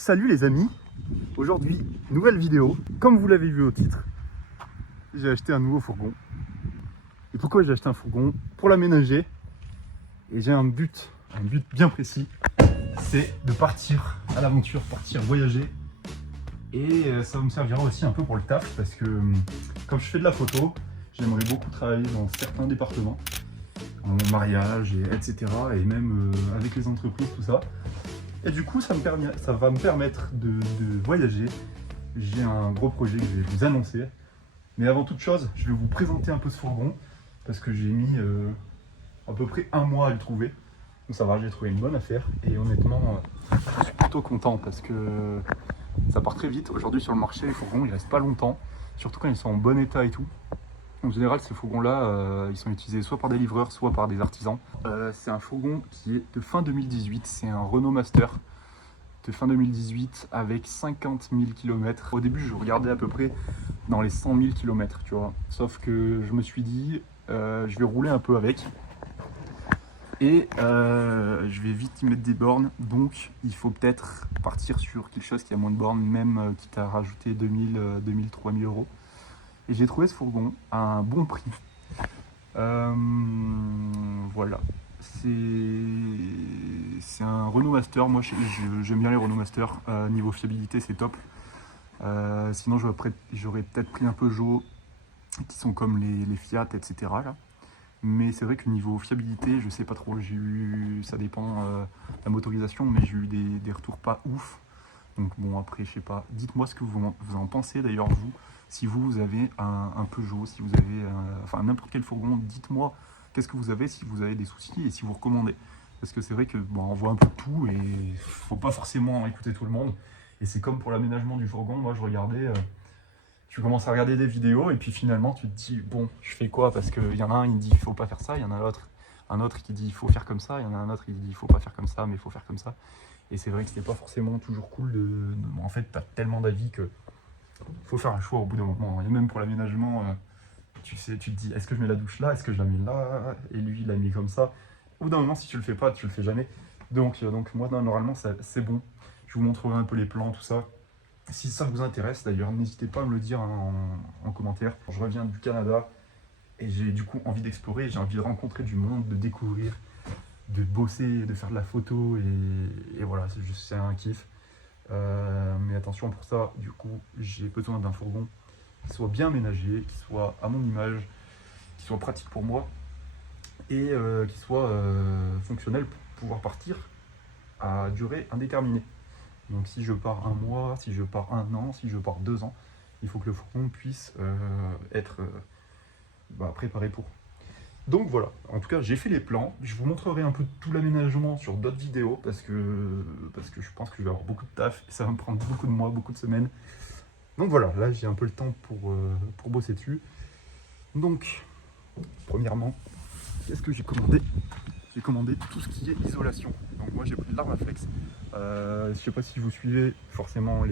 Salut les amis, aujourd'hui nouvelle vidéo. Comme vous l'avez vu au titre, j'ai acheté un nouveau fourgon. Et pourquoi j'ai acheté un fourgon? Pour l'aménager. Et j'ai un but bien précis, c'est de partir à l'aventure, partir voyager. Et ça me servira aussi un peu pour le taf parce que comme je fais de la photo, j'aimerais beaucoup travailler dans certains départements, en mariage, etc. Et même avec les entreprises, tout ça. Et du coup, ça va me permettre de voyager. J'ai un gros projet que je vais vous annoncer. Mais avant toute chose, je vais vous présenter un peu ce fourgon. Parce que j'ai mis à peu près un mois à le trouver. Donc ça va, j'ai trouvé une bonne affaire. Et honnêtement, je suis plutôt content parce que ça part très vite. Aujourd'hui sur le marché, les fourgons, ils restent pas longtemps. Surtout quand ils sont en bon état et tout. En général, ces fourgons-là, ils sont utilisés soit par des livreurs, soit par des artisans. C'est un fourgon qui est de fin 2018, c'est un Renault Master de fin 2018 avec 50 000 km. Au début, je regardais à peu près dans les 100 000 km, tu vois. Sauf que je me suis dit, je vais rouler un peu avec. Et je vais vite y mettre des bornes, donc il faut peut-être partir sur quelque chose qui a moins de bornes, même quitte à rajouter 2000, 3000 euros. Et j'ai trouvé ce fourgon à un bon prix. Voilà. C'est un Renault Master. Moi, j'aime bien les Renault Master. Niveau fiabilité, c'est top. Sinon, j'aurais peut-être pris un Peugeot qui sont comme les Fiat, etc. Là. Mais c'est vrai que niveau fiabilité, je sais pas trop. Ça dépend de la motorisation, mais j'ai eu des retours pas ouf. Donc bon, après, je sais pas. Dites-moi ce que vous en pensez d'ailleurs, vous. Si vous avez un Peugeot, si vous avez enfin n'importe quel fourgon, dites-moi qu'est-ce que vous avez, si vous avez des soucis et si vous recommandez. Parce que c'est vrai que bon, on voit un peu tout et faut pas forcément écouter tout le monde. Et c'est comme pour l'aménagement du fourgon, moi je regardais, tu commences à regarder des vidéos et puis finalement tu te dis bon, je fais quoi? Parce qu'il y en a un, il dit il faut pas faire ça, il y en a un autre qui dit il faut faire comme ça, il y en a un autre qui dit il faut pas faire comme ça, mais il faut faire comme ça. Et c'est vrai que c'était pas forcément toujours cool en fait, t'as tellement d'avis que faut faire un choix au bout d'un moment. Et même pour l'aménagement, tu sais, tu te dis, est-ce que je mets la douche là? Est-ce que je la mets là? Et lui, il l'a mis comme ça. Au bout d'un moment, si tu le fais pas, tu le fais jamais. Donc moi, normalement, c'est bon. Je vous montrerai un peu les plans, tout ça. Si ça vous intéresse, d'ailleurs, n'hésitez pas à me le dire en commentaire. Je reviens du Canada et j'ai du coup envie d'explorer, j'ai envie de rencontrer du monde, de découvrir, de bosser, de faire de la photo. Et voilà, c'est un kiff. Mais attention pour ça, du coup, j'ai besoin d'un fourgon qui soit bien aménagé, qui soit à mon image, qui soit pratique pour moi et qui soit fonctionnel pour pouvoir partir à durée indéterminée. Donc si je pars un mois, si je pars un an, si je pars 2 ans, il faut que le fourgon puisse être préparé pour. Donc voilà, en tout cas j'ai fait les plans, je vous montrerai un peu tout l'aménagement sur d'autres vidéos parce que je pense que je vais avoir beaucoup de taf et ça va me prendre beaucoup de mois, beaucoup de semaines. Donc voilà, là j'ai un peu le temps pour bosser dessus. Donc, premièrement, qu'est-ce que j'ai commandé? J'ai commandé tout ce qui est isolation. Donc moi j'ai pris de l'Armaflex. Je sais pas si vous suivez forcément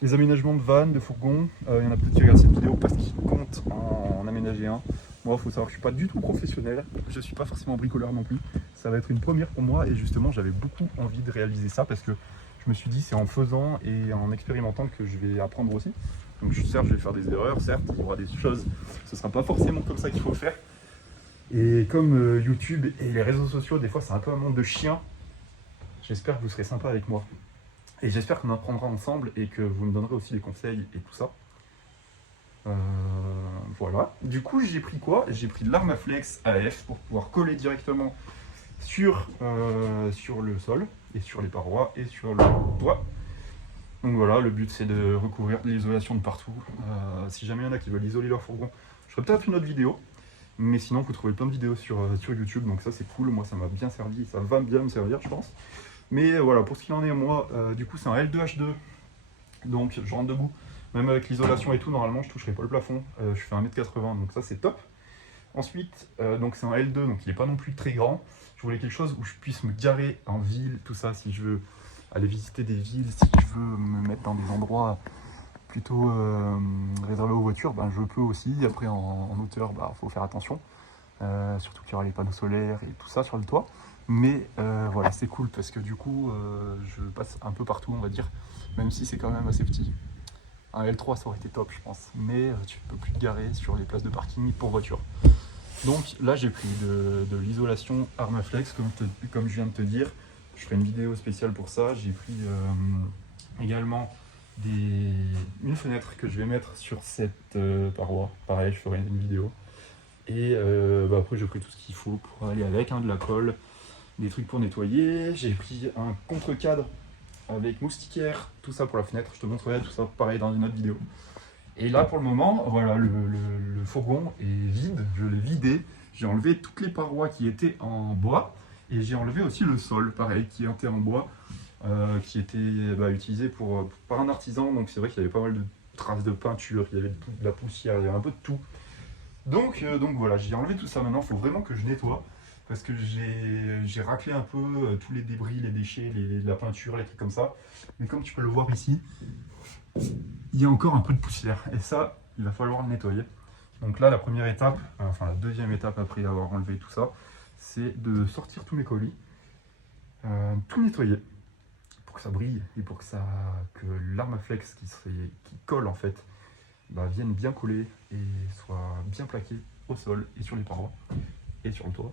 les aménagements de vannes, de fourgons. Il y en a peut-être qui regardent cette vidéo parce qu'ils comptent en aménager un. Moi, il faut savoir que je ne suis pas du tout professionnel, je ne suis pas forcément bricoleur non plus. Ça va être une première pour moi et justement, j'avais beaucoup envie de réaliser ça parce que je me suis dit, c'est en faisant et en expérimentant que je vais apprendre aussi. Donc, certes, je vais faire des erreurs, certes, il y aura des choses, ce ne sera pas forcément comme ça qu'il faut faire. Et comme YouTube et les réseaux sociaux, des fois, c'est un peu un monde de chiens, j'espère que vous serez sympa avec moi. Et j'espère qu'on apprendra ensemble et que vous me donnerez aussi des conseils et tout ça. Voilà. Du coup, j'ai pris quoi? J'ai pris de l'Armaflex AF pour pouvoir coller directement sur le sol et sur les parois et sur le toit. Donc voilà, le but c'est de recouvrir l'isolation de partout. Si jamais il y en a qui veulent isoler leur fourgon, je ferai peut-être une autre vidéo. Mais sinon, vous trouvez plein de vidéos sur YouTube, donc ça c'est cool. Moi, ça m'a bien servi, ça va bien me servir, je pense. Mais voilà, pour ce qu'il en est, moi, du coup, c'est un L2H2. Donc, je rentre debout. Même avec l'isolation et tout, normalement, je ne toucherai pas le plafond. Je fais 1m80, donc ça, c'est top. Ensuite, donc c'est un L2, donc il n'est pas non plus très grand. Je voulais quelque chose où je puisse me garer en ville, tout ça, si je veux aller visiter des villes, si je veux me mettre dans des endroits plutôt réservés aux voitures, ben, je peux aussi. Après, en hauteur, faut faire attention. Surtout qu'il y aura les panneaux solaires et tout ça sur le toit. Mais voilà, c'est cool parce que du coup, je passe un peu partout, on va dire, même si c'est quand même assez petit. Un L3, ça aurait été top, je pense. Mais tu peux plus te garer sur les places de parking pour voiture. Donc là, j'ai pris de l'isolation Armaflex, comme je viens de te dire. Je ferai une vidéo spéciale pour ça. J'ai pris également une fenêtre que je vais mettre sur cette paroi. Pareil, je ferai une vidéo. Et après, j'ai pris tout ce qu'il faut pour aller avec, de la colle, des trucs pour nettoyer. J'ai pris un contre-cadre avec moustiquaire, tout ça pour la fenêtre. Je te montrerai tout ça pareil dans une autre vidéo. Et là, pour le moment, voilà, le fourgon est vide. Je l'ai vidé. J'ai enlevé toutes les parois qui étaient en bois. Et j'ai enlevé aussi le sol, pareil, qui était en bois, qui était utilisé par un artisan. Donc c'est vrai qu'il y avait pas mal de traces de peinture, il y avait de la poussière, il y avait un peu de tout. Donc voilà, j'ai enlevé tout ça maintenant. Il faut vraiment que je nettoie. Parce que j'ai raclé un peu tous les débris, les déchets, la peinture, les trucs comme ça. Mais comme tu peux le voir ici, il y a encore un peu de poussière. Et ça, il va falloir le nettoyer. Donc là, la première étape, enfin la deuxième étape après avoir enlevé tout ça, c'est de sortir tous mes colis, tout nettoyer pour que ça brille et pour que l'Armaflex qui colle en fait vienne bien coller et soit bien plaqué au sol et sur les parois et sur le toit.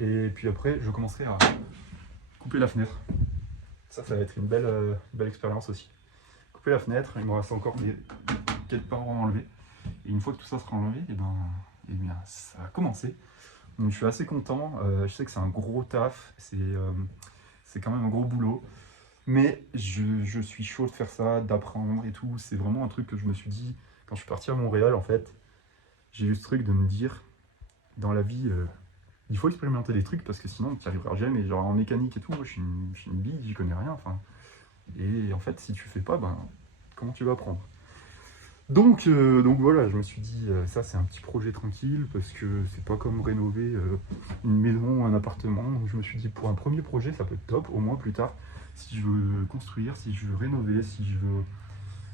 Et puis après, je commencerai à couper la fenêtre. Ça va être une belle expérience aussi. Couper la fenêtre, il me reste encore quelques parois à enlever. Et une fois que tout ça sera enlevé, et bien ça va commencer. Donc je suis assez content. Je sais que c'est un gros taf, c'est quand même un gros boulot. Mais je suis chaud de faire ça, d'apprendre et tout. C'est vraiment un truc que je me suis dit, quand je suis parti à Montréal, en fait, j'ai eu ce truc de me dire, dans la vie, il faut expérimenter des trucs parce que sinon tu n'y arriveras jamais. Genre en mécanique et tout, moi je suis une bille, j'y connais rien. Enfin. Et en fait, si tu fais pas, comment tu vas apprendre? Donc voilà, je me suis dit, ça c'est un petit projet tranquille parce que c'est pas comme rénover une maison ou un appartement. Donc je me suis dit, pour un premier projet, ça peut être top, au moins plus tard, si je veux construire, si je veux rénover, si je veux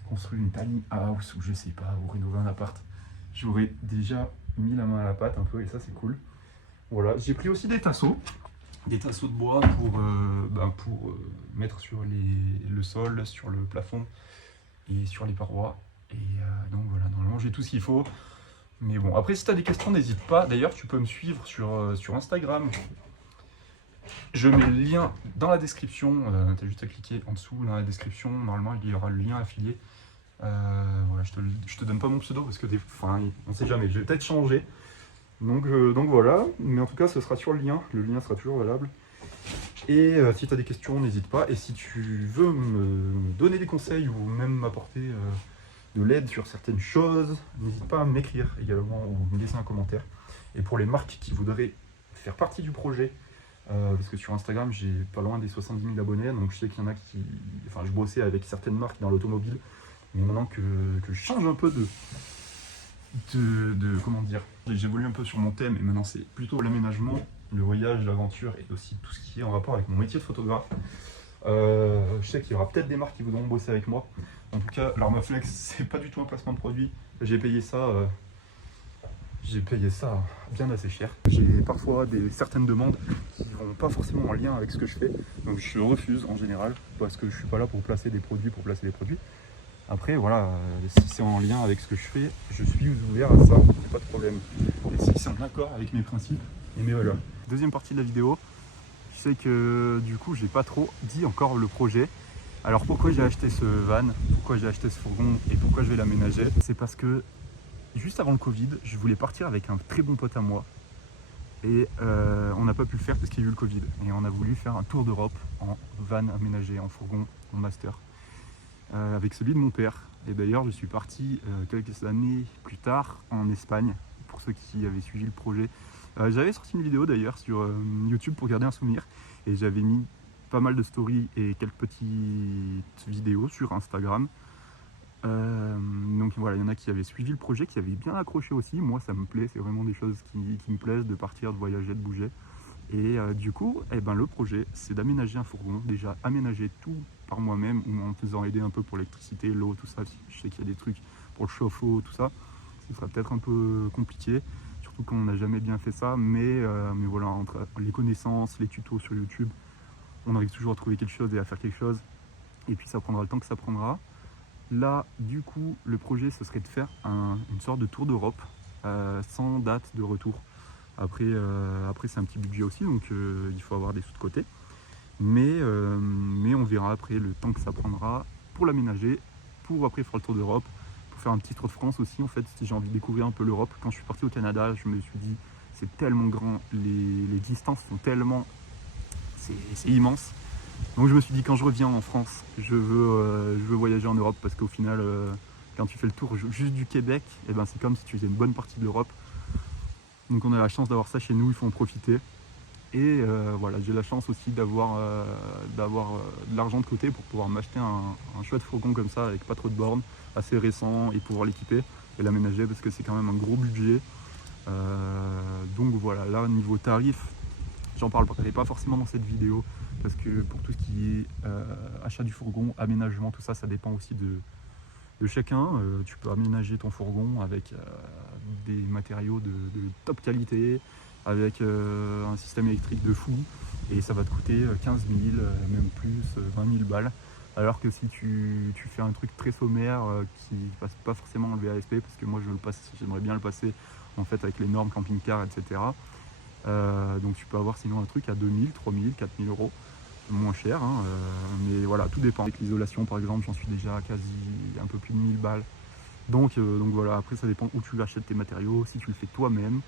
construire une tiny house ou je sais pas, ou rénover un appart, j'aurais déjà mis la main à la pâte un peu et ça c'est cool. Voilà, j'ai pris aussi des tasseaux de bois pour mettre sur le sol, sur le plafond et sur les parois. Et donc voilà, normalement j'ai tout ce qu'il faut. Mais bon, après si tu as des questions, n'hésite pas. D'ailleurs, tu peux me suivre sur Instagram. Je mets le lien dans la description. Tu as juste à cliquer en dessous dans la description. Normalement, il y aura le lien affilié. Voilà, je te donne pas mon pseudo parce que on sait jamais, je vais peut-être changer. Donc voilà, mais en tout cas ce sera sur le lien sera toujours valable. Et si tu as des questions, n'hésite pas. Et si tu veux me donner des conseils ou même m'apporter de l'aide sur certaines choses, n'hésite pas à m'écrire également ou me laisser un commentaire. Et pour les marques qui voudraient faire partie du projet, parce que sur Instagram j'ai pas loin des 70 000 abonnés, donc je sais qu'il y en a enfin je bossais avec certaines marques dans l'automobile, mais maintenant que je change un peu comment dire, j'évolue un peu sur mon thème et maintenant c'est plutôt l'aménagement, le voyage, l'aventure et aussi tout ce qui est en rapport avec mon métier de photographe. Je sais qu'il y aura peut-être des marques qui voudront bosser avec moi. En tout cas, l'Armaflex, c'est pas du tout un placement de produit. J'ai payé ça bien assez cher. J'ai parfois certaines demandes qui vont pas forcément en lien avec ce que je fais, donc je refuse en général parce que je suis pas là pour placer des produits pour placer des produits. Après, voilà, si c'est en lien avec ce que je fais, je suis ouvert à ça, pas de problème. Et si c'est en accord avec mes principes et mes valeurs. Deuxième partie de la vidéo, je sais que du coup, j'ai pas trop dit encore le projet. Alors pourquoi j'ai acheté ce van, pourquoi j'ai acheté ce fourgon et pourquoi je vais l'aménager? C'est parce que juste avant le Covid, je voulais partir avec un très bon pote à moi. Et on n'a pas pu le faire parce qu'il y a eu le Covid. Et on a voulu faire un tour d'Europe en van aménagé, en fourgon, en master. Avec celui de mon père. Et d'ailleurs, je suis parti quelques années plus tard en Espagne, pour ceux qui avaient suivi le projet. J'avais sorti une vidéo d'ailleurs sur YouTube pour garder un souvenir, et j'avais mis pas mal de stories et quelques petites vidéos sur Instagram. Donc voilà, il y en a qui avaient suivi le projet, qui avaient bien accroché aussi. Moi, ça me plaît, c'est vraiment des choses qui me plaisent, de partir, de voyager, de bouger. Et du coup, le projet, c'est d'aménager un fourgon. Déjà, aménager tout par moi-même ou en faisant aider un peu pour l'électricité, l'eau, tout ça. Je sais qu'il y a des trucs pour le chauffe-eau, tout ça. Ce sera peut-être un peu compliqué. surtout quand on n'a jamais bien fait ça, mais voilà, entre les connaissances, les tutos sur YouTube, on arrive toujours à trouver quelque chose et à faire quelque chose, et puis ça prendra le temps que ça prendra. Là, du coup, le projet, ce serait de faire une sorte de tour d'Europe, sans date de retour. Après c'est un petit budget aussi, donc il faut avoir des sous de côté. Mais on verra après le temps que ça prendra pour l'aménager, pour après faire le tour d'Europe, pour faire un petit tour de France aussi. En fait, si j'ai envie de découvrir un peu l'Europe, quand je suis parti au Canada, je me suis dit, c'est tellement grand, les distances sont tellement... c'est immense. Donc je me suis dit, quand je reviens en France, je veux voyager en Europe, parce qu'au final, quand tu fais le tour juste du Québec, eh ben, c'est comme si tu faisais une bonne partie de l'Europe. Donc on a la chance d'avoir ça chez nous, il faut en profiter. Et voilà, j'ai la chance aussi d'avoir de l'argent de côté pour pouvoir m'acheter un chouette fourgon comme ça, avec pas trop de bornes, assez récent, et pouvoir l'équiper et l'aménager, parce que c'est quand même un gros budget. Donc voilà, là niveau tarif, j'en parlerai pas forcément dans cette vidéo, parce que pour tout ce qui est achat du fourgon, aménagement, tout ça, ça dépend aussi de chacun. Tu peux aménager ton fourgon avec des matériaux de top qualité, avec un système électrique de fou, et ça va te coûter 15 000, même plus, 20 000 balles. Alors que si tu fais un truc très sommaire qui passe pas forcément le VASP, parce que moi j'aimerais bien le passer en fait avec les normes camping-car, etc. Donc tu peux avoir sinon un truc à 2 000, 3 000, 4 000 euros, moins cher, hein, mais voilà, tout dépend. Avec l'isolation par exemple, j'en suis déjà à quasi un peu plus de 1000 balles. Donc voilà, après ça dépend où tu achètes tes matériaux, si tu le fais toi-même,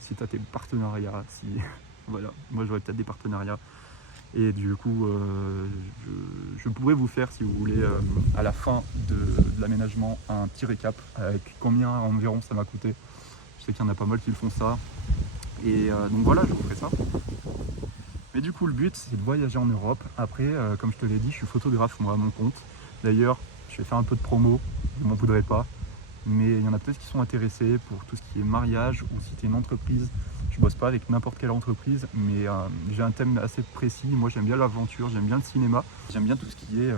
si tu as tes partenariats, si voilà, moi j'aurais peut-être des partenariats. Et du coup, je pourrais vous faire, si vous voulez, à la fin de l'aménagement, un petit récap avec combien environ ça m'a coûté. Je sais qu'il y en a pas mal qui le font ça. Et donc voilà, je vous ferai ça. Mais du coup, le but, c'est de voyager en Europe. Après, comme je te l'ai dit, je suis photographe, moi, à mon compte. D'ailleurs, je vais faire un peu de promo, je m'en voudrais pas. Mais il y en a peut-être qui sont intéressés pour tout ce qui est mariage, ou si tu es une entreprise. Je bosse pas avec n'importe quelle entreprise, mais j'ai un thème assez précis. Moi, j'aime bien l'aventure, j'aime bien le cinéma, j'aime bien tout ce qui est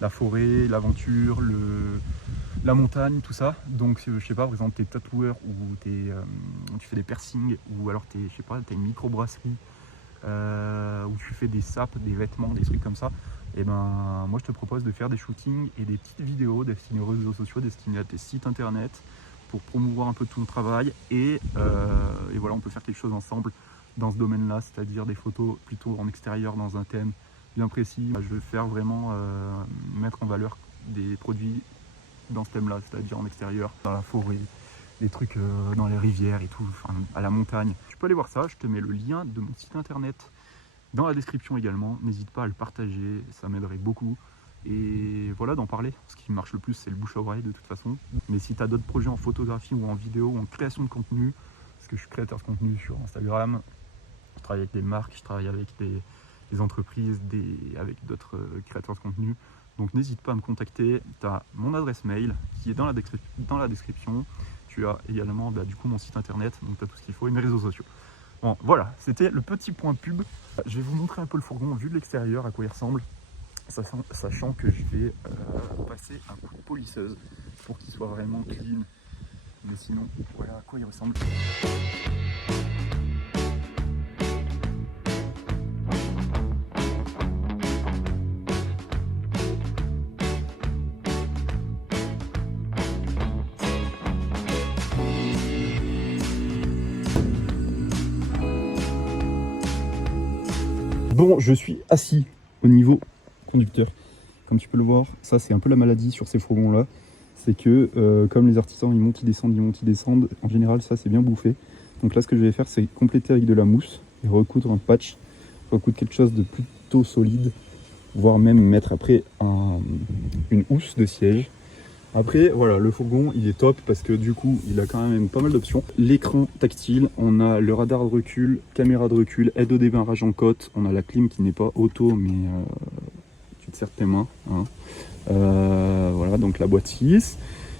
la forêt, l'aventure, la montagne, tout ça. Donc, je sais pas, par exemple, t'es tatoueur, ou tu fais des piercings, ou alors je sais pas, t'as une microbrasserie, où tu fais des sapes, des vêtements, des trucs comme ça. Et ben moi je te propose de faire des shootings et des petites vidéos destinées aux réseaux sociaux, destinées à tes sites internet, pour promouvoir un peu ton travail, et voilà, on peut faire quelque chose ensemble dans ce domaine là, c'est-à-dire des photos plutôt en extérieur dans un thème bien précis. Je veux faire vraiment mettre en valeur des produits dans ce thème là, c'est-à-dire en extérieur, dans la forêt, des trucs dans les rivières et tout, enfin, à la montagne. Tu peux aller voir ça, je te mets le lien de mon site internet dans la description également. N'hésite pas à le partager, ça m'aiderait beaucoup. Et voilà, d'en parler. Ce qui marche le plus, c'est le bouche à oreille de toute façon. Mais si tu as d'autres projets en photographie ou en vidéo ou en création de contenu, parce que je suis créateur de contenu sur Instagram, je travaille avec des marques, je travaille avec des entreprises, avec d'autres créateurs de contenu. Donc n'hésite pas à me contacter. Tu as mon adresse mail qui est dans la description. Tu as également du coup mon site internet, donc tu as tout ce qu'il faut, et mes réseaux sociaux. Bon, voilà, c'était le petit point pub. Je vais vous montrer un peu le fourgon vu de l'extérieur, à quoi il ressemble, sachant que je vais passer un coup de polisseuse pour qu'il soit vraiment clean. Mais sinon, voilà à quoi il ressemble. Bon, je suis assis au niveau conducteur. Comme tu peux le voir, ça c'est un peu la maladie sur ces fourgons là. C'est que comme les artisans ils montent, ils descendent, en général ça c'est bien bouffé. Donc là ce que je vais faire c'est compléter avec de la mousse et recoudre un patch, recoudre quelque chose de plutôt solide, voire même mettre après une housse de siège. Après, voilà, le fourgon, il est top parce que du coup, il a quand même pas mal d'options. L'écran tactile, on a le radar de recul, caméra de recul, aide au démarrage en côte. On a la clim qui n'est pas auto, mais tu te sers tes mains. Hein. Voilà, donc la boîte 6.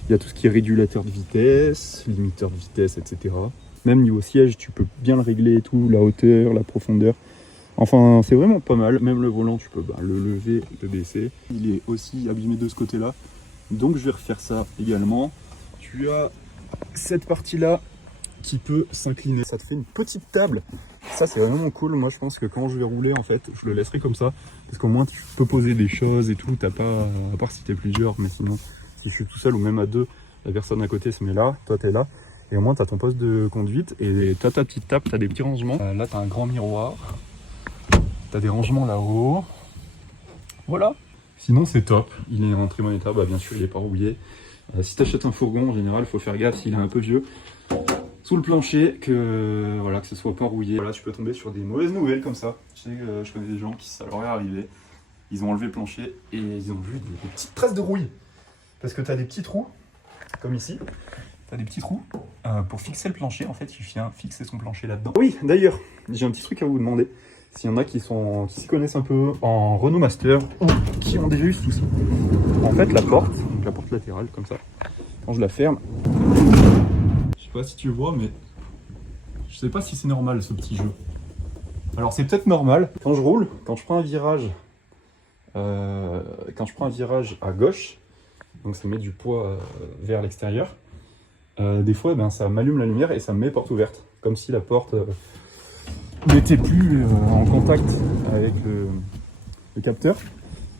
Il y a tout ce qui est régulateur de vitesse, limiteur de vitesse, etc. Même niveau siège, tu peux bien le régler et tout, la hauteur, la profondeur. Enfin, c'est vraiment pas mal. Même le volant, tu peux le lever, le baisser. Il est aussi abîmé de ce côté-là. Donc je vais refaire ça également. Tu as cette partie là petit peu s'incliner. Ça te fait une petite table. Ça, c'est vraiment cool. Moi, je pense que quand je vais rouler, en fait, je le laisserai comme ça. Parce qu'au moins, tu peux poser des choses et tout. T'as pas, à part si t'es plusieurs, mais sinon, si je suis tout seul ou même à deux, la personne à côté se met là, toi, t'es là. Et au moins, t'as ton poste de conduite et t'as ta petite table, t'as des petits rangements. Là, t'as un grand miroir. T'as des rangements là-haut. Voilà. Sinon, c'est top. Il est en très bon état. Bah, bien sûr, il est pas rouillé. Si t'achètes un fourgon, en général, il faut faire gaffe s'il est un peu vieux. Sous le plancher, que voilà, que ce soit pas rouillé. Voilà, tu peux tomber sur des mauvaises nouvelles comme ça. Je connais des gens qui ça leur est arrivé. Ils ont enlevé le plancher et ils ont vu des petites traces de rouille. Parce que tu as des petits trous, comme ici. Tu as des petits trous. Pour fixer le plancher, en fait, il vient fixer son plancher là-dedans. Oui, d'ailleurs, j'ai un petit truc à vous demander. S'il y en a qui s'y connaissent un peu en Renault Master ou qui ont déjà eu ce souci. En fait, la porte, donc la porte latérale, comme ça, quand je la ferme, je sais pas si tu vois, mais je sais pas si c'est normal ce petit jeu. Alors c'est peut-être normal. Quand je roule, quand je prends un virage, à gauche, donc ça met du poids vers l'extérieur, des fois ben, ça m'allume la lumière et ça me met porte ouverte. Comme si la porte n'était plus en contact avec le capteur.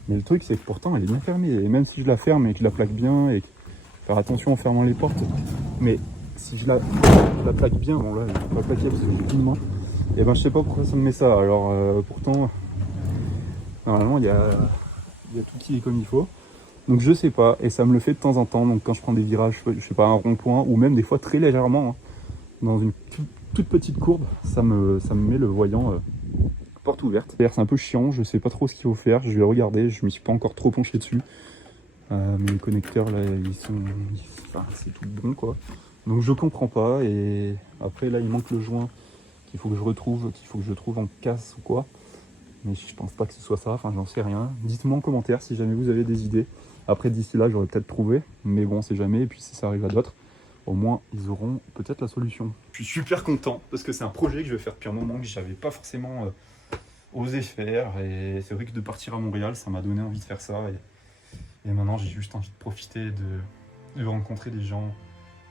Mais le truc c'est que pourtant elle est bien fermée. Et même si je la ferme et que je la plaque bien, et faire attention en fermant les portes, mais si je la plaque bien, bon là je vais pas plaquer parce que j'ai plus de main, et ben je sais pas pourquoi ça me met ça. Alors pourtant normalement il y a tout qui est comme il faut, donc je sais pas, et ça me le fait de temps en temps. Donc quand je prends des virages, je sais pas, un rond-point ou même des fois très légèrement hein, dans une toute petite courbe, ça me met le voyant porte ouverte. D'ailleurs c'est un peu chiant, je sais pas trop ce qu'il faut faire, je vais regarder, je me suis pas encore trop penché dessus. Mais les connecteurs là c'est tout bon quoi, donc je comprends pas. Et après là il manque le joint qu'il faut que je trouve en casse ou quoi, mais je pense pas que ce soit ça, enfin j'en sais rien. Dites-moi en commentaire si jamais vous avez des idées. Après d'ici là j'aurais peut-être trouvé, mais bon c'est jamais, et puis si ça arrive à d'autres, au moins ils auront peut-être la solution. Je suis super content parce que c'est un projet que je vais faire depuis un moment, que j'avais pas forcément osé faire, et c'est vrai que de partir à Montréal ça m'a donné envie de faire ça. Et maintenant, j'ai juste envie de profiter de rencontrer des gens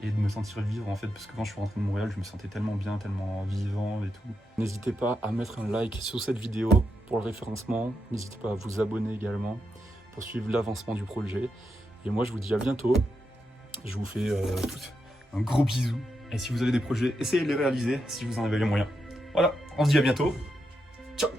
et de me sentir vivre en fait. Parce que quand je suis rentré de Montréal, je me sentais tellement bien, tellement vivant et tout. N'hésitez pas à mettre un like sur cette vidéo pour le référencement. N'hésitez pas à vous abonner également pour suivre l'avancement du projet. Et moi, je vous dis à bientôt. Je vous fais un gros bisou. Et si vous avez des projets, essayez de les réaliser si vous en avez les moyens. Voilà, on se dit à bientôt. Ciao!